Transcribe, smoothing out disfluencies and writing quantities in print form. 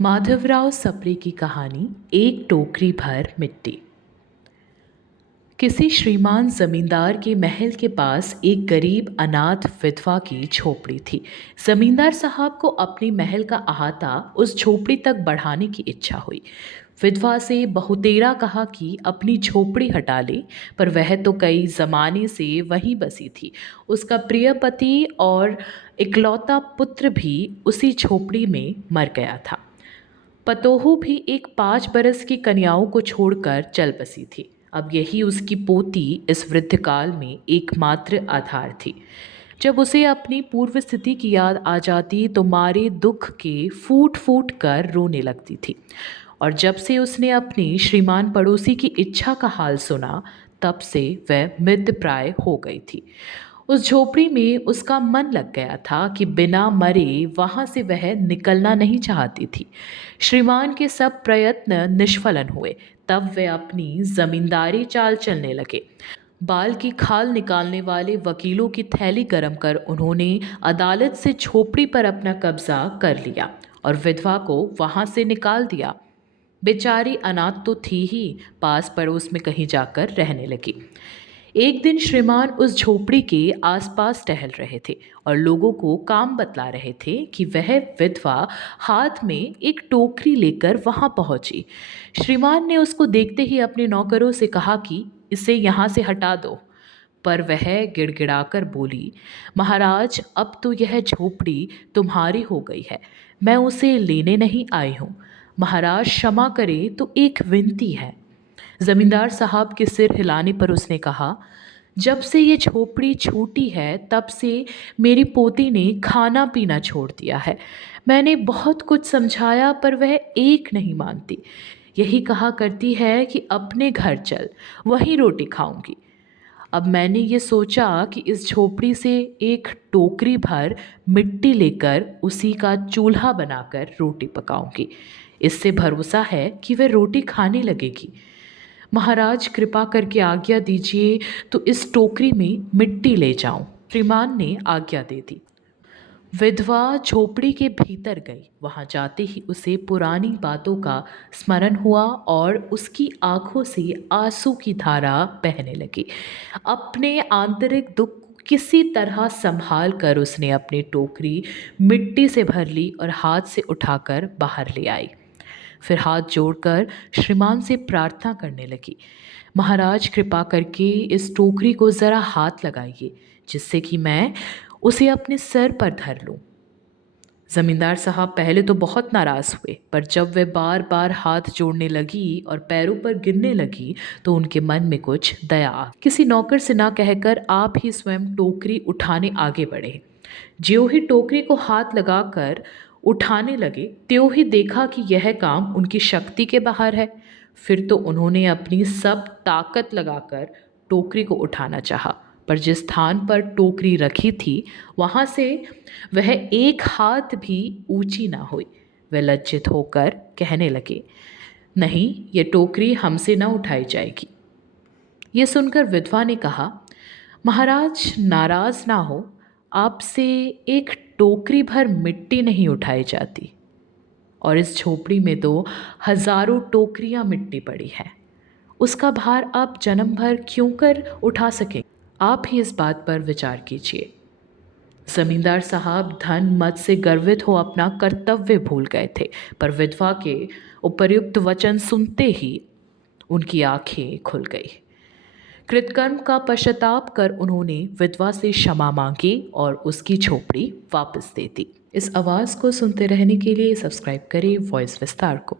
माधवराव सप्रे की कहानी एक टोकरी भर मिट्टी। किसी श्रीमान जमींदार के महल के पास एक गरीब अनाथ विधवा की झोपड़ी थी। जमींदार साहब को अपनी महल का अहाता उस झोपड़ी तक बढ़ाने की इच्छा हुई। विधवा से बहुतेरा कहा कि अपनी झोपड़ी हटा ले, पर वह तो कई जमाने से वहीं बसी थी। उसका प्रिय पति और इकलौता पुत्र भी उसी झोपड़ी में मर गया था। पतोहू भी एक 5 बरस की कन्याओं को छोड़कर चल बसी थी। अब यही उसकी पोती इस वृद्ध काल में एकमात्र आधार थी। जब उसे अपनी पूर्व स्थिति की याद आ जाती तो मारे दुख के फूट फूट कर रोने लगती थी। और जब से उसने अपनी श्रीमान पड़ोसी की इच्छा का हाल सुना, तब से वह मृतप्राय हो गई थी। उस झोपड़ी में उसका मन लग गया था कि बिना मरे वहां से वह निकलना नहीं चाहती थी। श्रीमान के सब प्रयत्न निष्फलन हुए। तब वे अपनी जमींदारी चाल चलने लगे। बाल की खाल निकालने वाले वकीलों की थैली गरम कर उन्होंने अदालत से झोपड़ी पर अपना कब्जा कर लिया और विधवा को वहां से निकाल दिया। बेचारी अनाथ तो थी ही, पास पड़ोस में कहीं जाकर रहने लगी। एक दिन श्रीमान उस झोपड़ी के आसपास टहल रहे थे और लोगों को काम बतला रहे थे कि वह विधवा हाथ में एक टोकरी लेकर वहां पहुंची। श्रीमान ने उसको देखते ही अपने नौकरों से कहा कि इसे यहाँ से हटा दो, पर वह गिड़गिड़ाकर बोली, महाराज, अब तो यह झोपड़ी तुम्हारी हो गई है, मैं उसे लेने नहीं आई हूँ। महाराज क्षमा करे तो एक विनती है। जमींदार साहब के सिर हिलाने पर उसने कहा, जब से ये झोपड़ी छूटी है तब से मेरी पोती ने खाना पीना छोड़ दिया है। मैंने बहुत कुछ समझाया पर वह एक नहीं मानती। यही कहा करती है कि अपने घर चल, वहीं रोटी खाऊंगी। अब मैंने ये सोचा कि इस झोपड़ी से एक टोकरी भर मिट्टी लेकर उसी का चूल्हा बनाकर रोटी पकाऊंगी। इससे भरोसा है कि वह रोटी खाने लगेगी। महाराज, कृपा करके आज्ञा दीजिए तो इस टोकरी में मिट्टी ले जाऊं। श्रीमान ने आज्ञा दे दी। विधवा झोपड़ी के भीतर गई। वहां जाते ही उसे पुरानी बातों का स्मरण हुआ और उसकी आंखों से आंसू की धारा बहने लगी। अपने आंतरिक दुख किसी तरह संभाल कर उसने अपनी टोकरी मिट्टी से भर ली और हाथ से उठाकर बाहर ले आई। फिर हाथ जोड़कर श्रीमान से प्रार्थना करने लगी, महाराज, कृपा करके इस टोकरी को ज़रा हाथ लगाइए, जिससे कि मैं उसे अपने सर पर धर लूं। जमींदार साहब पहले तो बहुत नाराज हुए, पर जब वे बार बार हाथ जोड़ने लगी और पैरों पर गिरने लगी तो उनके मन में कुछ दया आ। किसी नौकर से ना कहकर आप ही स्वयं टोकरी उठाने आगे बढ़े। ज्यों ही टोकरी को हाथ लगाकर उठाने लगे, त्यों ही देखा कि यह काम उनकी शक्ति के बाहर है। फिर तो उन्होंने अपनी सब ताकत लगाकर टोकरी को उठाना चाहा, पर जिस स्थान पर टोकरी रखी थी वहां से वह एक हाथ भी ऊंची ना हुई। वह लज्जित होकर कहने लगे, नहीं, ये टोकरी हमसे ना उठाई जाएगी। ये सुनकर विधवा ने कहा, महाराज, नाराज ना हो, आपसे एक टोकरी भर मिट्टी नहीं उठाई जाती, और इस झोपड़ी में तो हजारों टोकरियां मिट्टी पड़ी है। उसका भार आप जन्म भर क्यों कर उठा सके? आप ही इस बात पर विचार कीजिए। जमींदार साहब धन मत से गर्वित हो अपना कर्तव्य भूल गए थे, पर विधवा के उपर्युक्त वचन सुनते ही उनकी आंखें खुल गई। कृतकर्म का पश्चाताप कर उन्होंने विधवा से क्षमा मांगी और उसकी झोपड़ी वापस दे दी। इस आवाज़ को सुनते रहने के लिए सब्सक्राइब करें वॉइस विस्तार को।